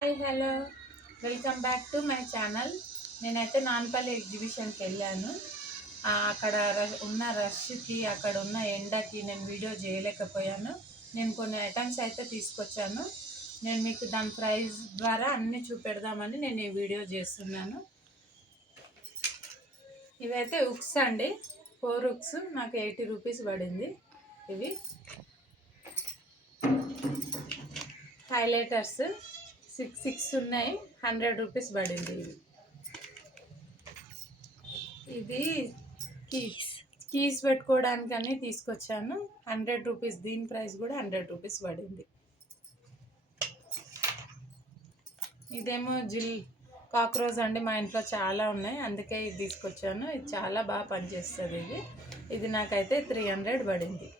Hi hello welcome back to my channel. నేనైతే నాన్పల్లి ఎగ్జిబిషన్కి వెళ్ళాను. అక్కడ ఉన్న రష్కి, అక్కడ ఉన్న ఎండకి నేను వీడియో చేయలేకపోయాను. నేను కొన్ని ఐటమ్స్ అయితే తీసుకొచ్చాను. నేను మీకు దాని ప్రైస్ ద్వారా అన్నీ చూపెడదామని నేను ఈ వీడియో చేస్తున్నాను. ఇవైతే ఉక్స్ అండి, 4 ఉక్స్ నాకు 80 రూపీస్ పడింది. ఇవి హైలైటర్స్ 6 ఉన్నాయి, 100 రూపీస్ పడింది. ఇది కీస్ పెట్టుకోవడానికి అని తీసుకొచ్చాను. 100 రూపీస్, దీని ప్రైస్ కూడా 100 రూపీస్ పడింది. ఇదేమో కాక్రోచ్ అండి, మా ఇంట్లో చాలా ఉన్నాయి, అందుకే ఇది తీసుకొచ్చాను. ఇది చాలా బాగా పనిచేస్తుంది. ఇది నాకైతే 300 పడింది.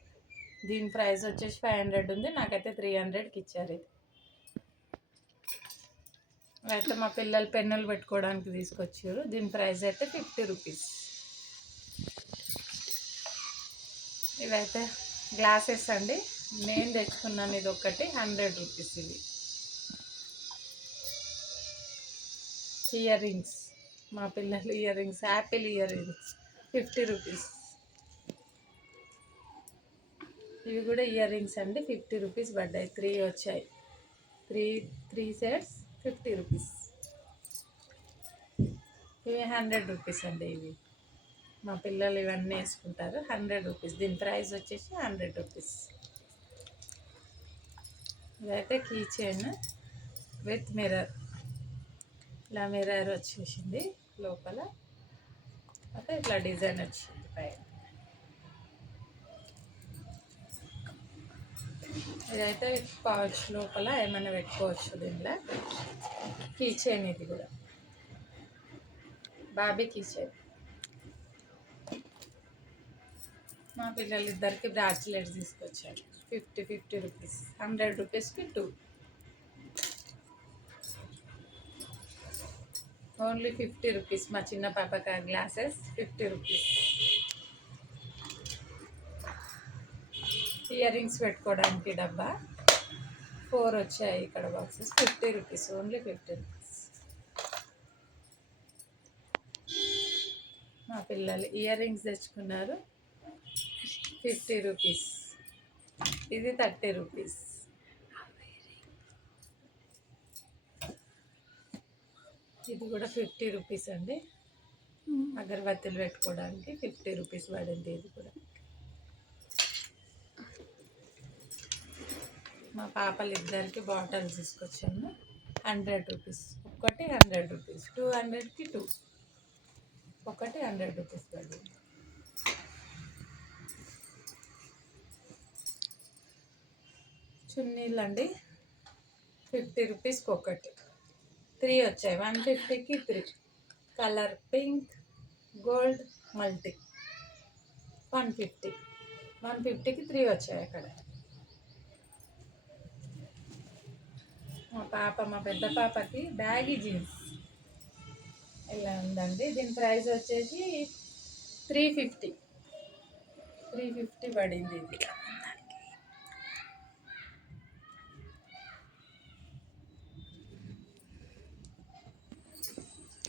దీని ప్రైస్ వచ్చేసి 500 ఉంది, నాకైతే 300కి ఇచ్చారు. ఇది అయితే మా పిల్లలు పెన్నులు పెట్టుకోవడానికి తీసుకొచ్చారు. దీని ప్రైస్ అయితే 50 రూపీస్. ఇవైతే గ్లాసెస్ అండి, నేను తెచ్చుకున్నాను. ఇది ఒకటి 100 రూపీస్. ఇవి ఇయర్ రింగ్స్, మా పిల్లలు ear rings, Apple ear rings 50 rupees. ఇవి కూడా ఇయర్ రింగ్స్ అండి, 50 రూపీస్ పడ్డాయి. 3 వచ్చాయి, త్రీ సెట్స్ 50 రూపీస్. ఇవి 100 రూపీస్ అండి. ఇవి మా పిల్లలు ఇవన్నీ వేసుకుంటారు. 100 రూపీస్, దీని ప్రైస్ వచ్చేసి 100 రూపీస్. ఇదైతే కీ చైన్ విత్ మిర్రర్, ఇలా మిర్రర్ వచ్చేసింది లోపల, అయితే ఇట్లా డిజైన్ వచ్చింది పైన. ఇదైతే పౌచ్ లోపల ఏమైనా పెట్టుకోవచ్చు. దీనిలో కీ చైన్, ఇది కూడా బాబీ కీ చైన్. మా పిల్లలిద్దరికి బ్రాస్లెట్స్ తీసుకొచ్చారు. 50 రూపీస్, 100 రూపీస్కి 2. Only 50 rupees. మా చిన్న పాపకి గ్లాసెస్ 50 రూపీస్. ఇయర్ రింగ్స్ పెట్టుకోవడానికి డబ్బా 4 వచ్చాయి ఇక్కడ బాక్సెస్, 50 రూపీస్, ఓన్లీ 50 రూపీస్. మా పిల్లలు ఇయర్ రింగ్స్ తెచ్చుకున్నారు, 50 రూపీస్. ఇది 30 రూపీస్. ఇది కూడా 50 రూపీస్ అండి, అగరబత్తులు పెట్టుకోవడానికి 50 రూపీస్ పడింది. ఇది కూడా మా పాపలు ఇద్దరికి బాటిల్స్ తీసుకొచ్చాను, 100 రూపీస్. ఒకటి 100 రూపీస్, 200కి 2, ఒకటి 100 రూపీస్ పడింది. చున్నీలు అండి, 50 రూపీస్కి ఒకటి, 3 వచ్చాయి. 150కి 3. కలర్ పింక్, గోల్డ్, మల్టీ 150కి 3 వచ్చాయి అక్కడ. మా పెద్ద పాపకి బ్యాగీ జీన్స్ ఇలా ఉందండి. దీని ప్రైస్ వచ్చేసి 350 పడింది. ఇది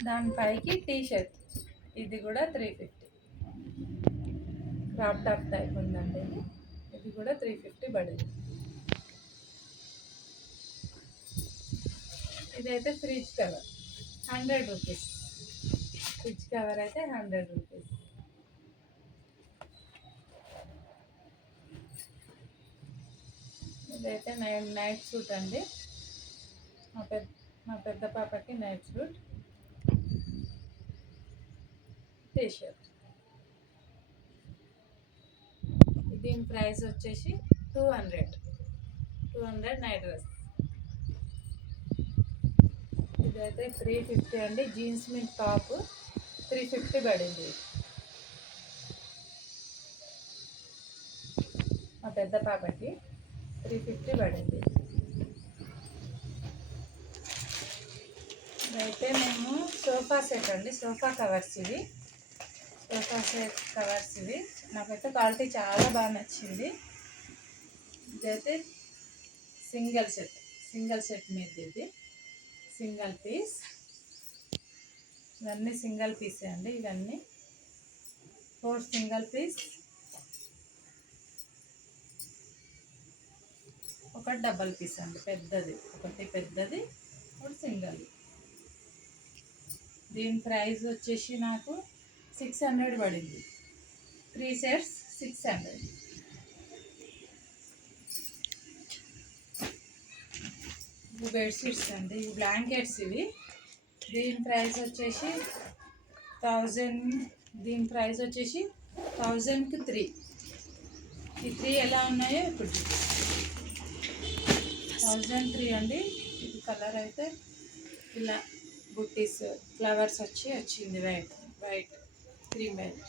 దానిపైకి టీషర్ట్, ఇది కూడా 350. క్రాప్ టాప్ టైప్ ఉందండి, ఇది కూడా 350 పడింది. ఇదైతే fridge cover, 100 rupees. Fridge cover అయితే 100 రూపీస్. ఇదైతే నైట్ సూట్ అండి, మా పెద్ద పాపకి నైట్ సూట్, టీషర్ట్. దీని ప్రైస్ వచ్చేసి 200 నైట్ డ్రెస్. ఇదైతే 350 అండి, జీన్స్ మీద టాప్ 350 పడింది. మా పెద్ద పాపకి 350 పడింది. ఇదైతే మేము సోఫా సెట్ అండి, సోఫా కవర్స్ ఇవి, సోఫా సెట్ కవర్స్ ఇవి. నాకైతే క్వాలిటీ చాలా బాగా నచ్చింది. ఇదైతే సింగిల్ సెట్ మీద ఇది సింగిల్ పీస్. ఇవన్నీ సింగిల్ పీసే అండి. ఇవన్నీ 4 సింగిల్ పీస్, ఒకటి డబల్ పీస్ అండి. పెద్దది ఒకటి, పెద్దది ఒకటి సింగిల్. దీని ప్రైస్ వచ్చేసి నాకు 600 పడింది. 3 సెట్స్ 600. ఇవి బెడ్షీట్స్ అండి, ఇవి బ్లాంకెట్స్. ఇవి దీని ప్రైస్ వచ్చేసి 1000. దీని ప్రైస్ వచ్చేసి 1000కి 3. ఈ 3 ఎలా ఉన్నాయో ఇప్పుడు 1003 అండి. ఇది కలర్ అయితే ఇలా బుట్టీస్ ఫ్లవర్స్ వచ్చింది. White cream white.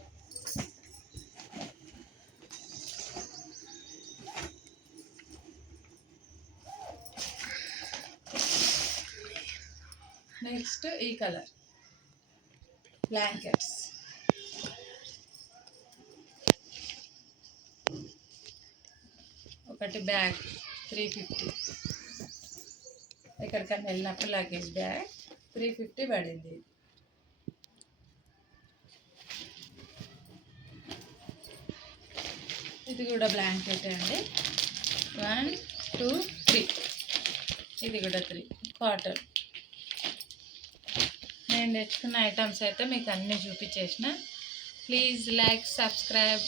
నెక్స్ట్ ఈ కలర్ బ్లాంకెట్స్. ఒకటి బ్యాగ్ 350. ఎక్కడికైనా వెళ్ళినప్పుడు లగేజ్ బ్యాగ్ 350 పడింది. ఇది కూడా బ్లాంకెట్ అండి. 1 2 3. ఇది కూడా 3 కాటన్. నేను తెచ్చుకున్న ఐటమ్స్ అయితే మీకు అన్నీ చూపించేసిన. Please like, subscribe.